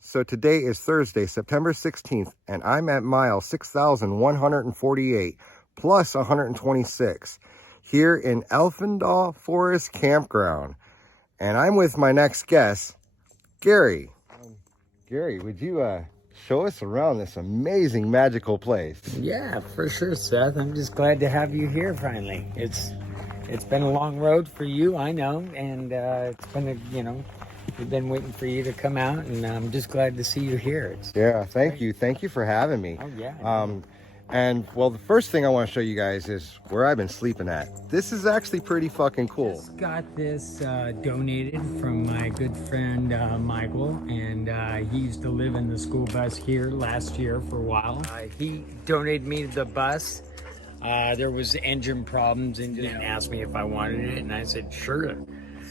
So today is Thursday, September 16th, and I'm at mile 6,148 plus 126 here in Elfendahl Forest Campground. And I'm with my next guest, Gary. Gary, would you show us around this amazing, magical place? Yeah, for sure, Seth. I'm just glad to have you here finally. It's been a long road for you, I know, and it's been we've been waiting for you to come out, and I'm just glad to see you here. Thank you. Thank you for having me. Oh, yeah. And well, the first thing I want to show you guys is where I've been sleeping at. This is actually pretty fucking cool. Just got this donated from my good friend Michael, and he used to live in the school bus here last year for a while. He donated me the bus. There was engine problems, and didn't ask me if I wanted it, and I said sure.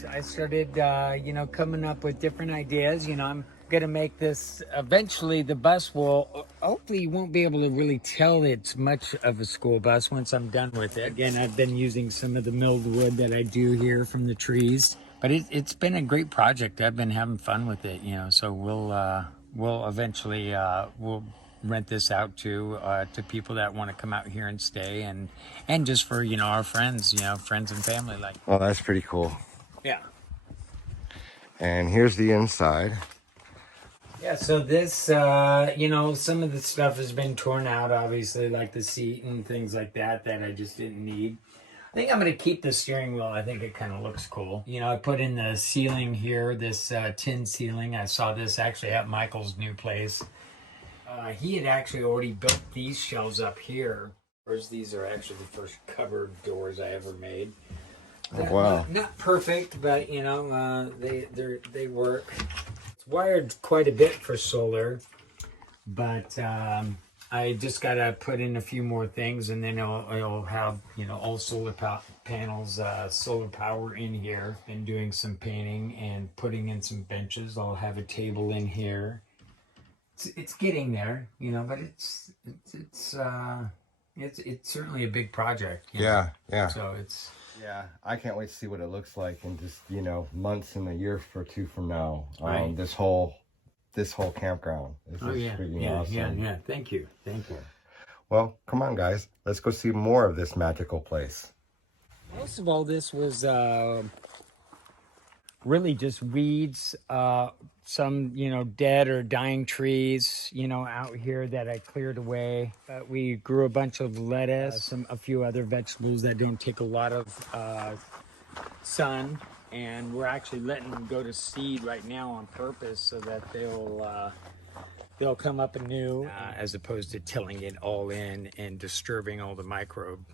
So I started, coming up with different ideas. I'm gonna make this eventually. The bus will hopefully you won't be able to really tell it's much of a school bus once I'm done with it. Again, I've been using some of the milled wood that I do here from the trees, but it's been a great project. I've been having fun with it, so we'll eventually we'll rent this out to people that want to come out here and stay, and just for our friends, friends and family. Like, Oh, that's pretty cool. yeah. And here's the inside. Yeah, so this, some of the stuff has been torn out, obviously, like the seat and things like that I just didn't need. I think I'm going to keep the steering wheel. I think it kind of looks cool. I put in the ceiling here, this tin ceiling. I saw this actually at Michael's new place. He had actually already built these shelves up here. Whereas these are actually the first cupboard doors I ever made. Oh, wow. Not perfect, but, they work. Wired quite a bit for solar, but I just got to put in a few more things, and then it'll have all solar panels, solar power in here. Been doing some painting and putting in some benches. I'll have a table in here. It's getting there, but it's certainly a big project. Yeah. So it's. Yeah, I can't wait to see what it looks like in just, months and a year or two from now. Right. This whole campground. This is freaking awesome. Yeah. Thank you. Well, come on, guys. Let's go see more of this magical place. Most of all, this was really just weeds, some, dead or dying trees, out here that I cleared away. But we grew a bunch of lettuce, a few other vegetables that don't take a lot of sun. And we're actually letting them go to seed right now on purpose so that they'll come up anew, as opposed to tilling it all in and disturbing all the microbe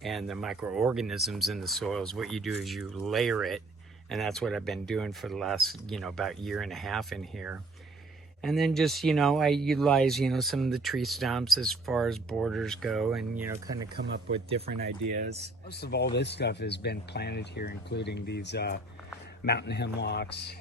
and the microorganisms in the soils. What you do is you layer it. And that's what I've been doing for the last, about year and a half in here. And then just, I utilize, some of the tree stumps as far as borders go, and, kind of come up with different ideas. Most of all this stuff has been planted here, including these mountain hemlocks.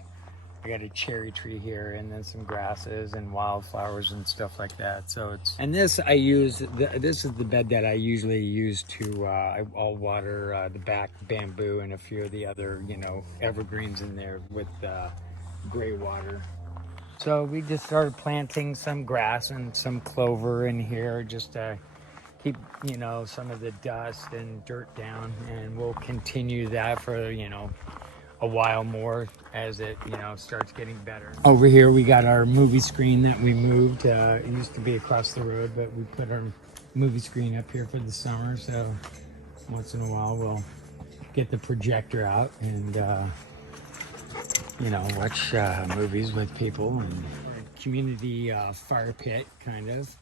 I got a cherry tree here, and then some grasses and wildflowers and stuff like that. So this I use, this is the bed that I usually use to, I'll water the back bamboo and a few of the other, evergreens in there with gray water. So we just started planting some grass and some clover in here just to keep, some of the dust and dirt down. And we'll continue that for, a while more as it starts getting better. Over here we got our movie screen that we moved. It used to be across the road, but we put our movie screen up here for the summer, so once in a while we'll get the projector out and watch movies with people. And community fire pit, kind of.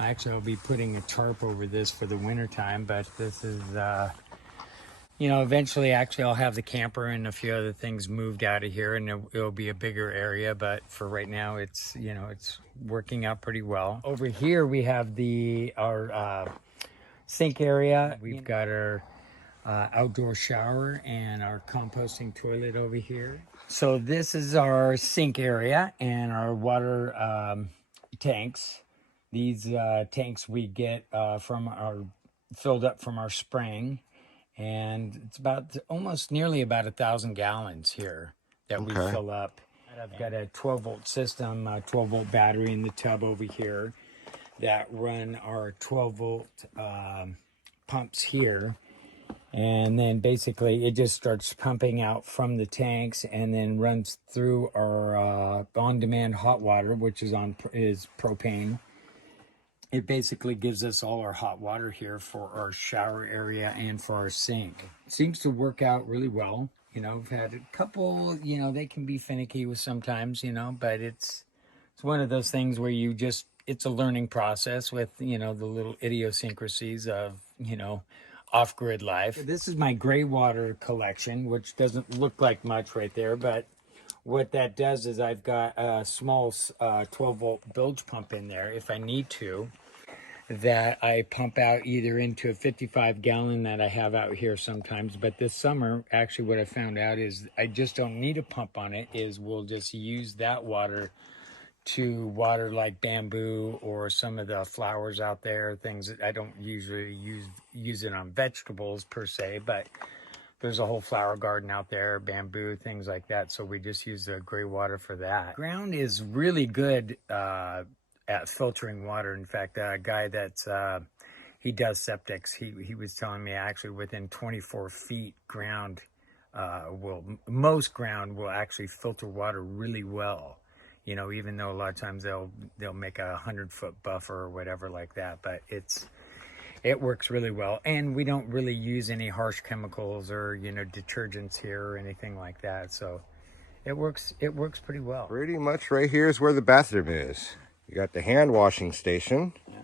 Actually, I'll be putting a tarp over this for the winter time, but this is eventually, actually, I'll have the camper and a few other things moved out of here, and it'll be a bigger area. But for right now, it's working out pretty well. Over here, we have our sink area. We've got our outdoor shower and our composting toilet over here. So this is our sink area and our water tanks. These tanks we get filled up from our spring. And it's about almost nearly about 1,000 gallons here that we fill up. I've got a 12-volt system, a 12-volt battery in the tub over here that run our 12-volt pumps here. And then basically it just starts pumping out from the tanks and then runs through our on-demand hot water, which is propane. It basically gives us all our hot water here for our shower area and for our sink. It seems to work out really well. You know, I've had a couple, you know, they can be finicky with sometimes, you know, but it's one of those things where it's a learning process with, you know, the little idiosyncrasies of, you know, off-grid life. This is my gray water collection, which doesn't look like much right there, but what that does is I've got a small 12-volt bilge pump in there if I need to, that I pump out either into a 55-gallon that I have out here sometimes. But this summer, actually what I found out is I just don't need a pump on it, is we'll just use that water to water like bamboo or some of the flowers out there, things that I don't usually use it on vegetables per se, but there's a whole flower garden out there, bamboo, things like that. So we just use the gray water for that. Ground is really good at filtering water. In fact, a guy that's he does septics. He was telling me actually within 24 feet, most ground will actually filter water really well. You know, even though a lot of times they'll make a 100-foot buffer or whatever like that, but it works really well. And we don't really use any harsh chemicals or, you know, detergents here or anything like that. So it works pretty well. Pretty much right here is where the bathroom is. You got the hand washing station. Yeah.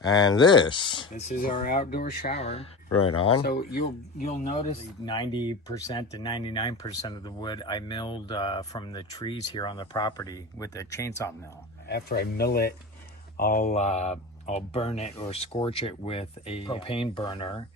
And this is our outdoor shower. Right on. So you'll notice 90% to 99% of the wood I milled from the trees here on the property with a chainsaw mill. After I mill it, I'll burn it or scorch it with a propane burner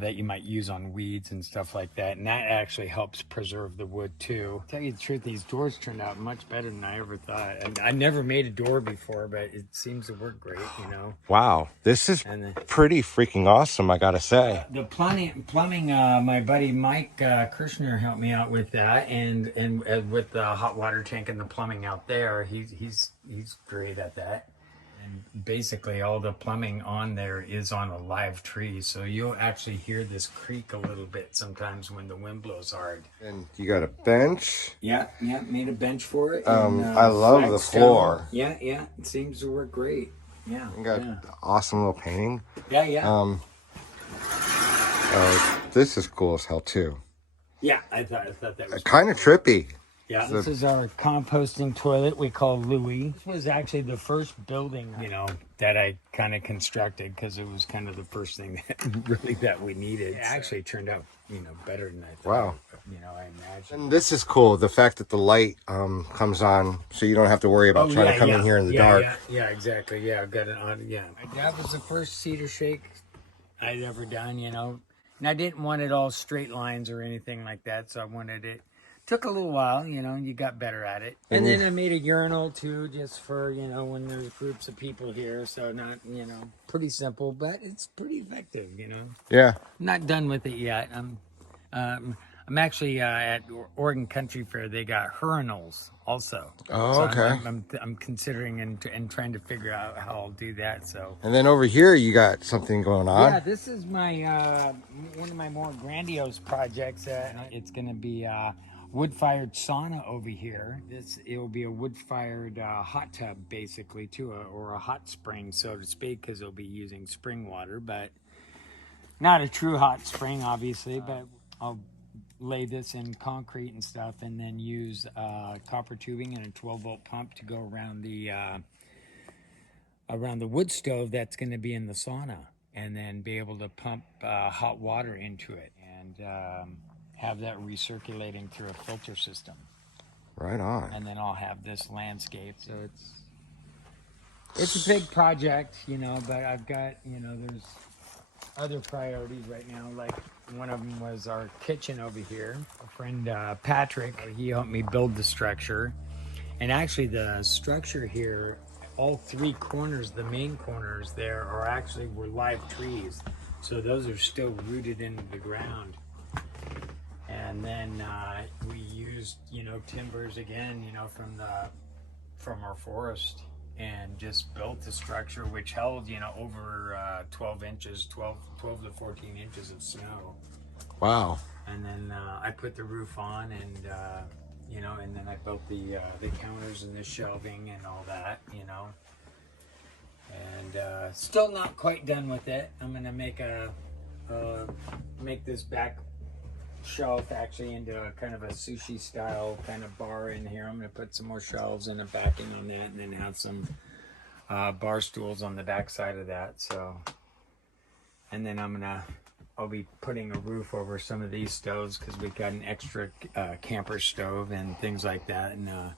that you might use on weeds and stuff like that. And that actually helps preserve the wood too. To tell you the truth, these doors turned out much better than I ever thought. And I never made a door before, but it seems to work great, you know. Wow, this is pretty freaking awesome, I gotta say. The plumbing, my buddy Mike Kirshner helped me out with that, and with the hot water tank and the plumbing out there. He's great at that. And basically all the plumbing on there is on a live tree, so you'll actually hear this creak a little bit sometimes when the wind blows hard. And you got a bench. Yeah, made a bench for it. I love the floor. Yeah, it seems to work great. Yeah, you got awesome little painting. Yeah. This is cool as hell too. Yeah, I thought that was kind of trippy. Yeah, this is our composting toilet we call Louie. This was actually the first building, you know, that I kind of constructed because it was kind of the first thing that we needed. It actually turned out, you know, better than I thought. Wow. You know, I imagined. And this is cool, the fact that the light comes on so you don't have to worry about trying to come in here in the dark. Yeah, exactly. Yeah, I've got it on. Yeah. That was the first cedar shake I'd ever done, you know. And I didn't want it all straight lines or anything like that, so I wanted it. Took a little while, you know, you got better at it. And then I made a urinal too, just for, you know, when there's groups of people here. So not, you know, pretty simple, but it's pretty effective, you know. Yeah. I'm not done with it yet. I'm actually at Oregon Country Fair. They got urinals also. Oh, so okay. I'm considering and trying to figure out how I'll do that. So. And then over here you got something going on. Yeah, this is my one of my more grandiose projects. It's going to be wood-fired sauna over here. It will be a wood-fired hot tub, basically, too, or a hot spring, so to speak, because it'll be using spring water, but not a true hot spring, obviously. But I'll lay this in concrete and stuff, and then use copper tubing and a 12-volt pump to go around the wood stove that's going to be in the sauna, and then be able to pump hot water into it, and have that recirculating through a filter system. Right on. And then I'll have this landscape. So it's a big project, you know, but I've got, you know, there's other priorities right now. Like one of them was our kitchen over here. A friend, Patrick, he helped me build the structure. And actually the structure here, all three corners, the main corners there were live trees. So those are still rooted into the ground. And then we used, you know, timbers again, you know, from our forest, and just built the structure, which held, you know, over 12 to 14 inches of snow. Wow. And then I put the roof on, and you know, and then I built the counters and the shelving and all that, you know. And still not quite done with it. I'm gonna make this back shelf actually into a kind of a sushi style kind of bar in here. I'm gonna put some more shelves and a backing on that, and then have some bar stools on the back side of that. So, and then I'll be putting a roof over some of these stoves, because we've got an extra camper stove and things like that, and an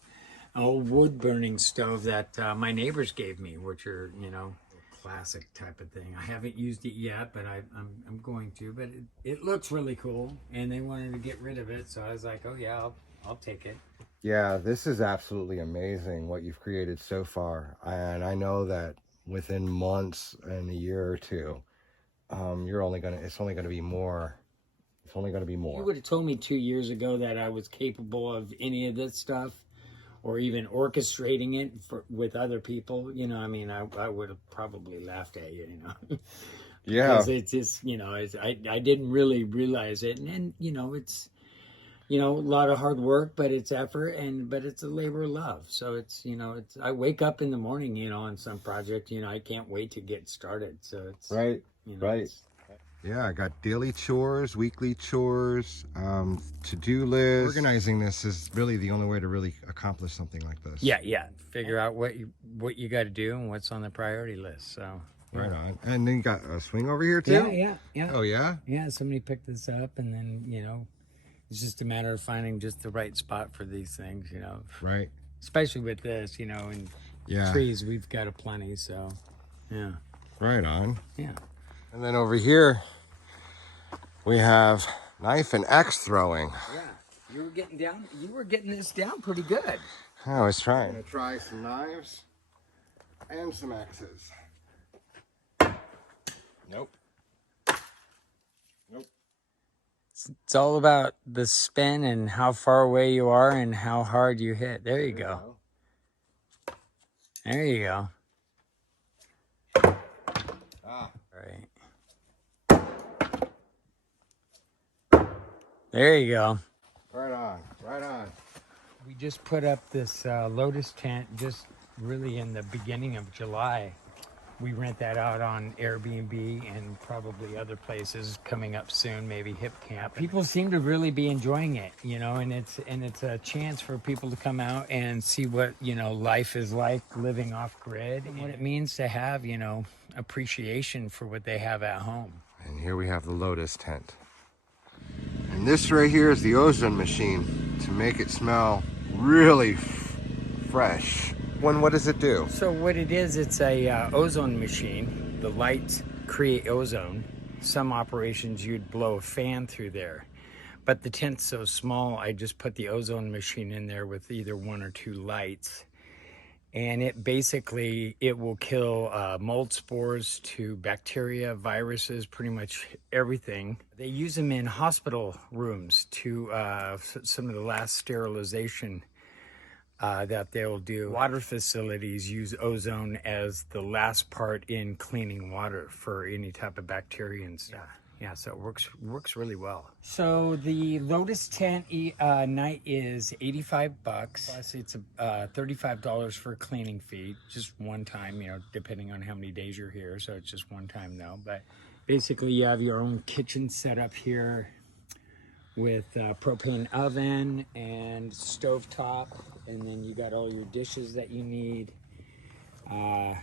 old wood burning stove that my neighbors gave me, which are, you know, classic type of thing. I haven't used it yet, but I'm going to. But it looks really cool, and they wanted to get rid of it, so I was like, oh yeah, I'll take it. Yeah, this is absolutely amazing what you've created so far, and I know that within months and a year or two, it's only gonna be more. It's only gonna be more. You would have told me 2 years ago that I was capable of any of this stuff, or even orchestrating it with other people, you know, I mean, I would have probably laughed at you, you know. Yeah. Because it's just, you know, I didn't really realize it, and you know, it's, you know, a lot of hard work, but it's effort, but it's a labor of love. So it's, you know, I wake up in the morning, you know, on some project, you know, I can't wait to get started. So it's right, you know, right. Yeah, I got daily chores, weekly chores, to-do lists. Organizing this is really the only way to really accomplish something like this. Yeah. Figure out what you got to do and what's on the priority list. So yeah. Right on. And then you got a swing over here too? Yeah. Oh yeah? Yeah, somebody picked this up, and then, you know, it's just a matter of finding just the right spot for these things, you know. Right. Especially with this, you know, and trees, we've got a plenty, so yeah. Right on. Yeah. And then over here, we have knife and axe throwing. Yeah, you were getting this down pretty good. I was trying. I'm gonna try some knives and some axes. Nope. It's all about the spin and how far away you are and how hard you hit. There you go. There you go. Ah. Right. There you go. Right on, right on. We just put up this Lotus Tent just really in the beginning of July. We rent that out on Airbnb and probably other places coming up soon, maybe Hip Camp. People seem to really be enjoying it, you know, and it's a chance for people to come out and see what, you know, life is like living off grid, and what it means to have, you know, appreciation for what they have at home. And here we have the Lotus Tent. And this right here is the ozone machine to make it smell really fresh. What does it do? So what it is, it's a ozone machine. The lights create ozone. Some operations you'd blow a fan through there, but the tent's so small, I just put the ozone machine in there with either 1 or 2 lights, and it will kill mold spores to bacteria, viruses, pretty much everything. They use them in hospital rooms to some of the last sterilization that they'll do. Water facilities use ozone as the last part in cleaning water for any type of bacteria and stuff. Yeah, so it works really well. So the Lotus Tent night is $85, plus it's $35 for a cleaning fee, just one time, you know, depending on how many days you're here. So it's just one time though. But basically you have your own kitchen set up here with propane oven and stovetop, and then you got all your dishes that you need, a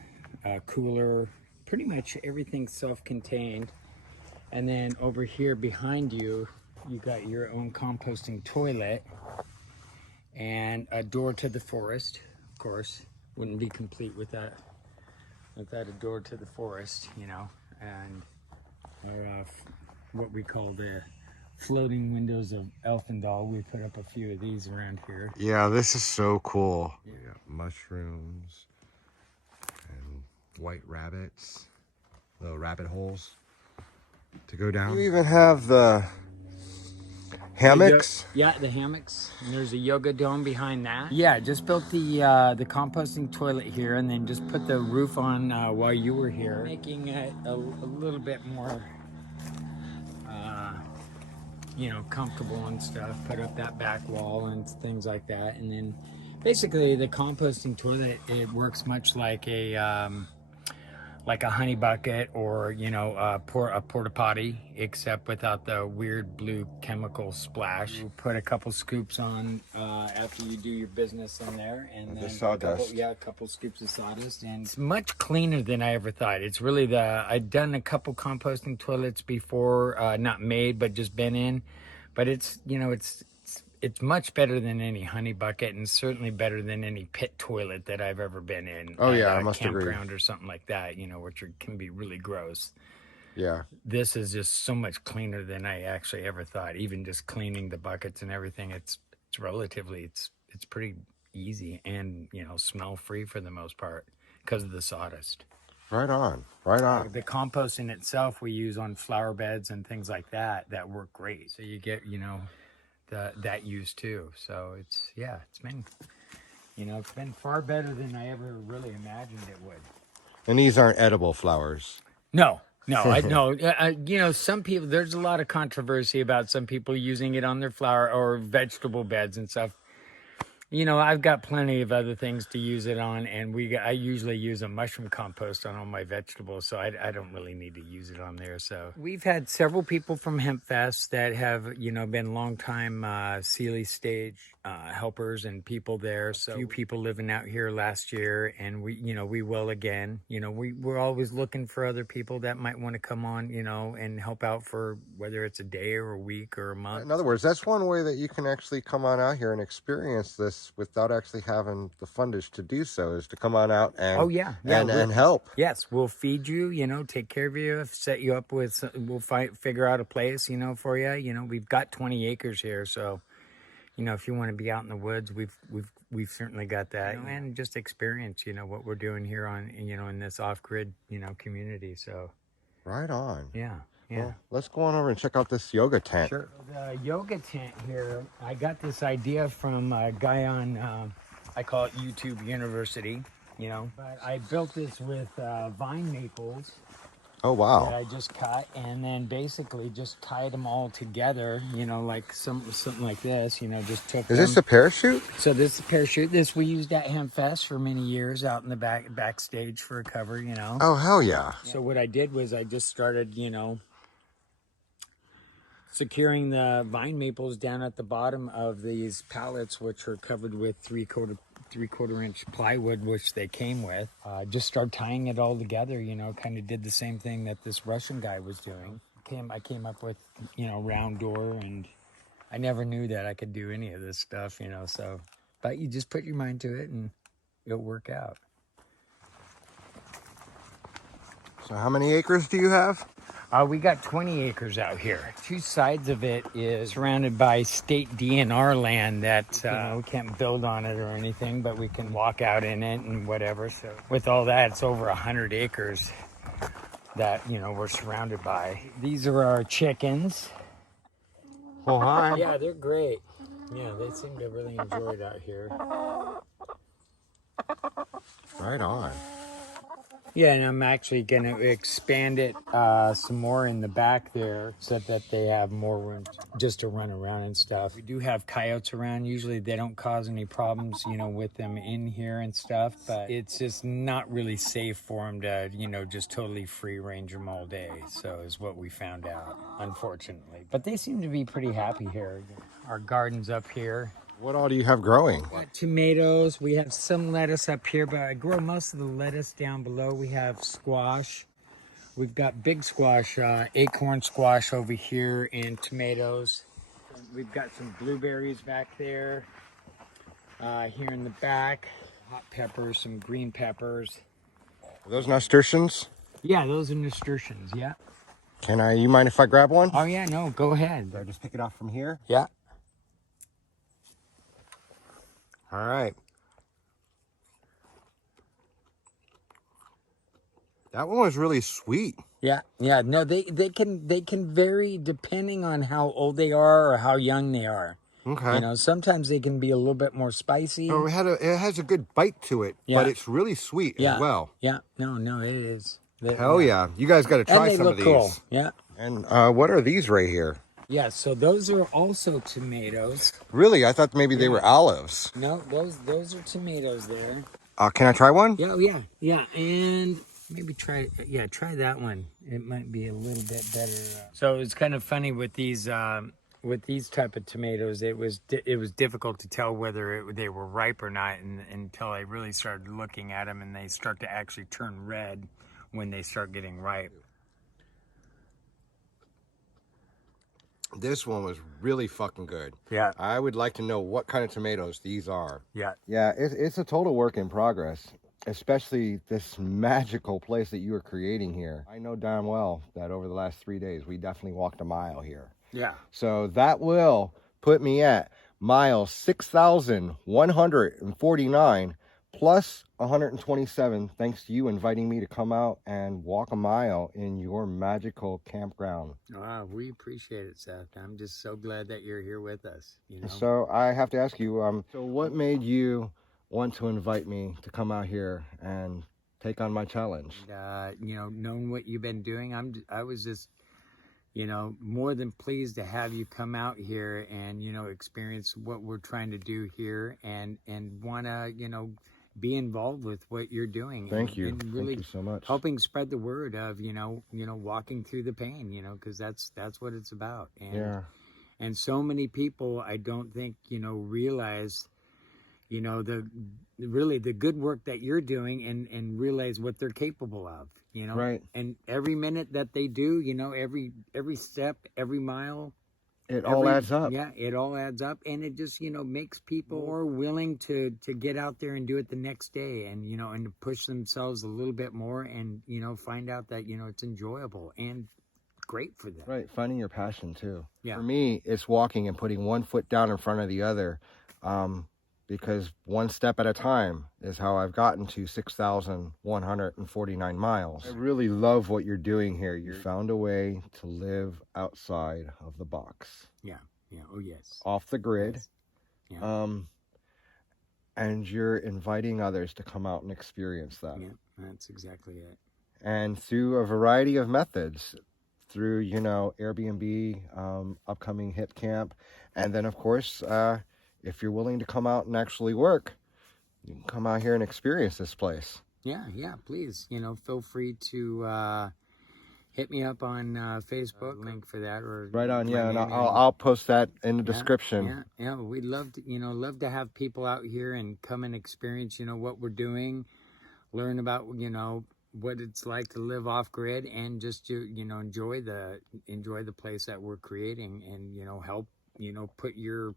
cooler, pretty much everything self-contained. And then over here behind you, you got your own composting toilet and a door to the forest. Of course, wouldn't be complete without a door to the forest, you know, and what we call the floating windows of Elfendahl. We put up a few of these around here. Yeah, this is so cool. We got mushrooms and white rabbits, little rabbit holes to go down. You even have the Hammocks? Yeah, the hammocks. And there's a yoga dome behind that. Yeah, just built the composting toilet here, and then just put the roof on while you were here, making it a little bit more, you know, comfortable and stuff. Put up that back wall and things like that, and then basically the composting toilet, it works much like a honey bucket, or you know, a porta potty, except without the weird blue chemical splash. You put a couple scoops on after you do your business in there, and then sawdust. a couple scoops of sawdust, and it's much cleaner than I ever thought. It's really I'd done a couple composting toilets before, not made, but just been in, but it's, you know, it's much better than any honey bucket, and certainly better than any pit toilet that I've ever been in. Oh, yeah, at I a must agree. campground or something like that, you know, which can be really gross. Yeah. This is just so much cleaner than I actually ever thought. Even just cleaning the buckets and everything, it's pretty easy, and, you know, smell free for the most part because of the sawdust. Right on. Right on. The compost in itself we use on flower beds and things like that work great. So you get, you know, that use too. So it's been, you know, it's been far better than I ever really imagined it would. And these aren't edible flowers. No, I know. You know, some people, there's a lot of controversy about some people using it on their flower or vegetable beds and stuff. You know, I've got plenty of other things to use it on, and I usually use a mushroom compost on all my vegetables, so I don't really need to use it on there. So we've had several people from Hempfest that have, you know, been longtime Sealy stage helpers and people there. So a few people living out here last year, and we will again. You know, we're always looking for other people that might want to come on, you know, and help out for whether it's a day or a week or a month. In other words, that's one way that you can actually come on out here and experience this without actually having the fundage to do so, is to come on out and and help. Yes, we'll feed you, you know, take care of you, set you up with, we'll figure out a place, you know, for you. You know, we've got 20 acres here, so, you know, if you want to be out in the woods, we've certainly got that, you know, and just experience, you know, what we're doing here on, you know, in this off-grid, you know, community. So right on. Yeah. Well, let's go on over and check out this yoga tent. Sure. The yoga tent here, I got this idea from a guy on, I call it YouTube University, you know. But I built this with vine maples. Oh, wow. That I just cut, and then basically just tied them all together, you know, like something like this, you know, just took Is this a parachute? So this is a parachute. This we used at Hempfest for many years out in the backstage for a cover, you know. Oh, hell yeah. So what I did was I just started, you know, securing the vine maples down at the bottom of these pallets, which are covered with three-quarter inch plywood, which they came with. Just started tying it all together, you know, kind of did the same thing that this Russian guy was doing. I came up with, you know, round door, and I never knew that I could do any of this stuff, you know, so, but you just put your mind to it and it'll work out. So how many acres do you have? We got 20 acres out here. Two sides of it is surrounded by state DNR land that you know, we can't build on it or anything, but we can walk out in it and whatever. So with all that, it's over 100 acres that, you know, we're surrounded by. These are our chickens. Oh, hi. Yeah, they're great. Yeah, they seem to really enjoy it out here. Right on. Yeah, and I'm actually going to expand it some more in the back there so that they have more room just to run around and stuff. We do have coyotes around. Usually they don't cause any problems, you know, with them in here and stuff, but it's just not really safe for them to, you know, just totally free range them all day. So is what we found out, unfortunately. But they seem to be pretty happy here. Our garden's up here. What all do you have growing? We got tomatoes. We have some lettuce up here, but I grow most of the lettuce down below. We have squash. We've got big squash, acorn squash over here, and tomatoes. We've got some blueberries back there. Here in the back, hot peppers, some green peppers. Are those nasturtiums? Yeah, those are nasturtiums, yeah. You mind if I grab one? Oh yeah, no, go ahead. Do I just pick it off from here? Yeah. All right. That one was really sweet. Yeah, yeah. No, they can vary depending on how old they are or how young they are. Okay. Sometimes they can be a little bit more spicy. So it has a good bite to it, Yeah. but it's really sweet as well. Yeah. No, it is. Hell yeah. You guys got to try And they some look of these. cool. Yeah. And what are these right here? Yeah, so those are also tomatoes. Really? I thought maybe they were olives. No, those are tomatoes there. Can I try one? Yeah. And maybe try that one. It might be a little bit better. So it's kind of funny with these type of tomatoes. It was difficult to tell whether they were ripe or not until I really started looking at them, and they start to actually turn red when they start getting ripe. This one was really fucking good. Yeah. I would like to know what kind of tomatoes these are. Yeah. Yeah, it's a total work in progress, especially this magical place that you are creating here. I know darn well that over the last 3 days, we definitely walked a mile here. Yeah. So that will put me at mile 6,149 plus 127, thanks to you inviting me to come out and walk a mile in your magical campground. We appreciate it, Sept. I'm just so glad that you're here with us. So I have to ask you, so what made you want to invite me to come out here and take on my challenge? Knowing what you've been doing, I was just, more than pleased to have you come out here and, experience what we're trying to do here and want to, be involved with what you're doing. Thank you. And really Thank you so much. helping spread the word of, walking through the pain, because that's what it's about. And so many people, I don't think, realize, the good work that you're doing and realize what they're capable of, Right. And every minute that they do, every step, every mile, it all adds up. Yeah, it all adds up, and it just makes people more willing to get out there and do it the next day, and and to push themselves a little bit more, and find out that it's enjoyable and great for them. Right, finding your passion too. Yeah. For me, it's walking and putting one foot down in front of the other, because one step at a time is how I've gotten to 6,149 miles. I really love what you're doing here. You found a way to live outside of the box. Yeah. Oh yes. Off the grid. Yes. Yeah. And you're inviting others to come out and experience that. Yeah, that's exactly it. And through a variety of methods, through Airbnb, upcoming hit camp, and then of course, if you're willing to come out and actually work, you can come out here and experience this place. Yeah, please. Feel free to hit me up on Facebook, link for that, or right on. Yeah, and I'll post that in the description. Yeah. We'd love to have people out here and come and experience what we're doing, learn about what it's like to live off grid, and just to enjoy the place that we're creating, and help put your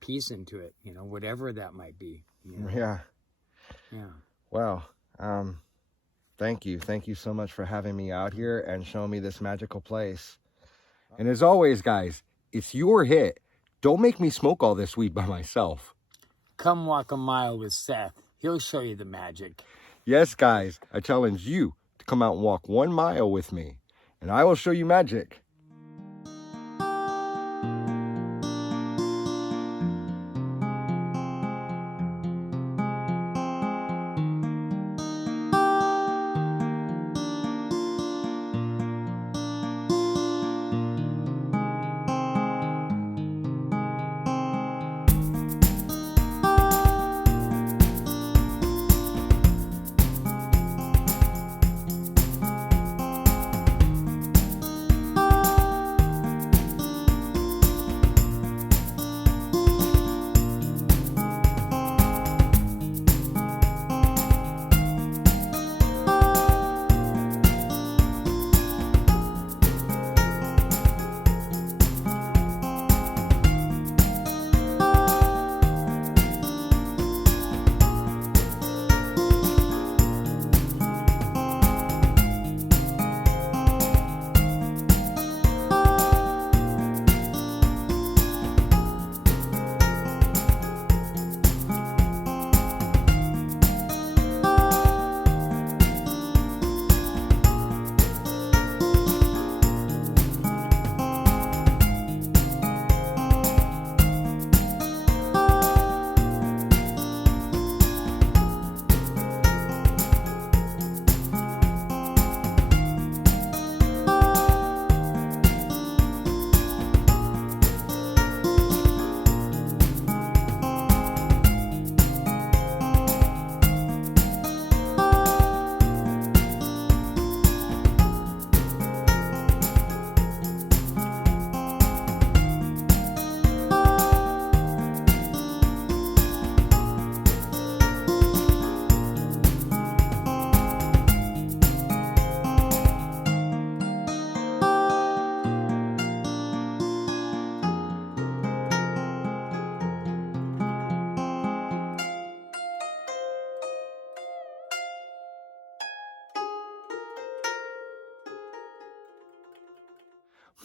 piece into it, whatever that might be. Yeah. Well, thank you so much for having me out here and showing me this magical place. And as always, guys, it's your hit. Don't make me smoke all this weed by myself. Come walk a mile with Seth. He'll show you the magic. Yes, guys, I challenge you to come out and walk 1 mile with me, and I will show you magic.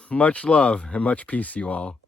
Much love and much peace, you all.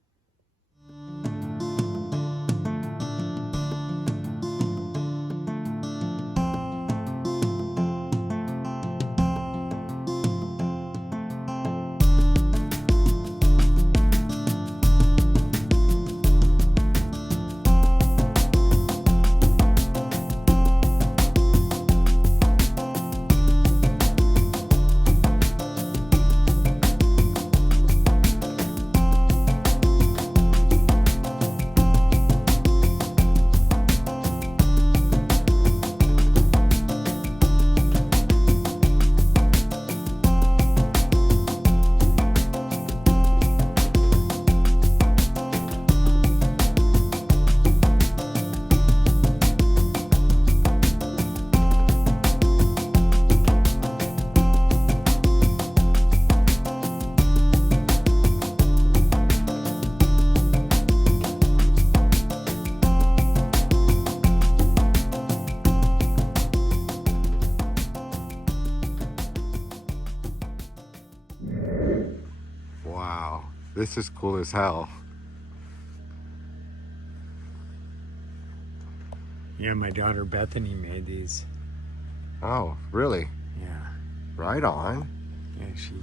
Wow, this is cool as hell. Yeah, my daughter Bethany made these. Oh, really? Yeah. Right on. Yeah, she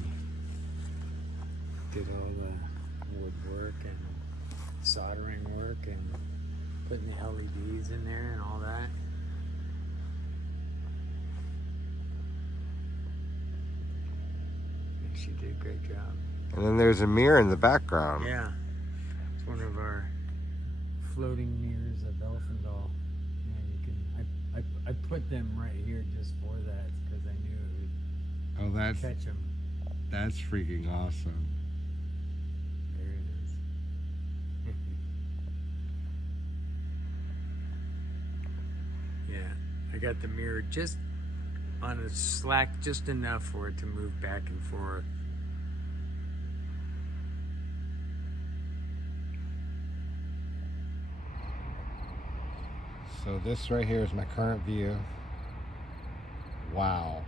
did all the woodwork and soldering work and putting the LEDs in there and all that. And she did a great job. And then there's a mirror in the background. Yeah. It's one of our floating mirrors of Elfendahl. And you can I put them right here just for that because I knew it would catch them. That's freaking awesome. There it is. Yeah, I got the mirror just on a slack, just enough for it to move back and forth. So this right here is my current view. Wow.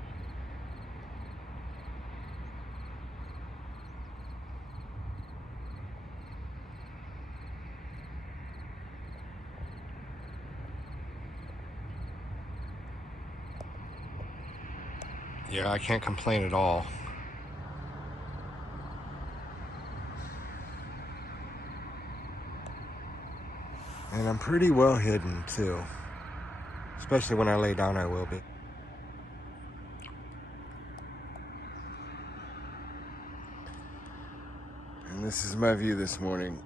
Yeah, I can't complain at all. And I'm pretty well hidden too. Especially when I lay down, I will be. And this is my view this morning.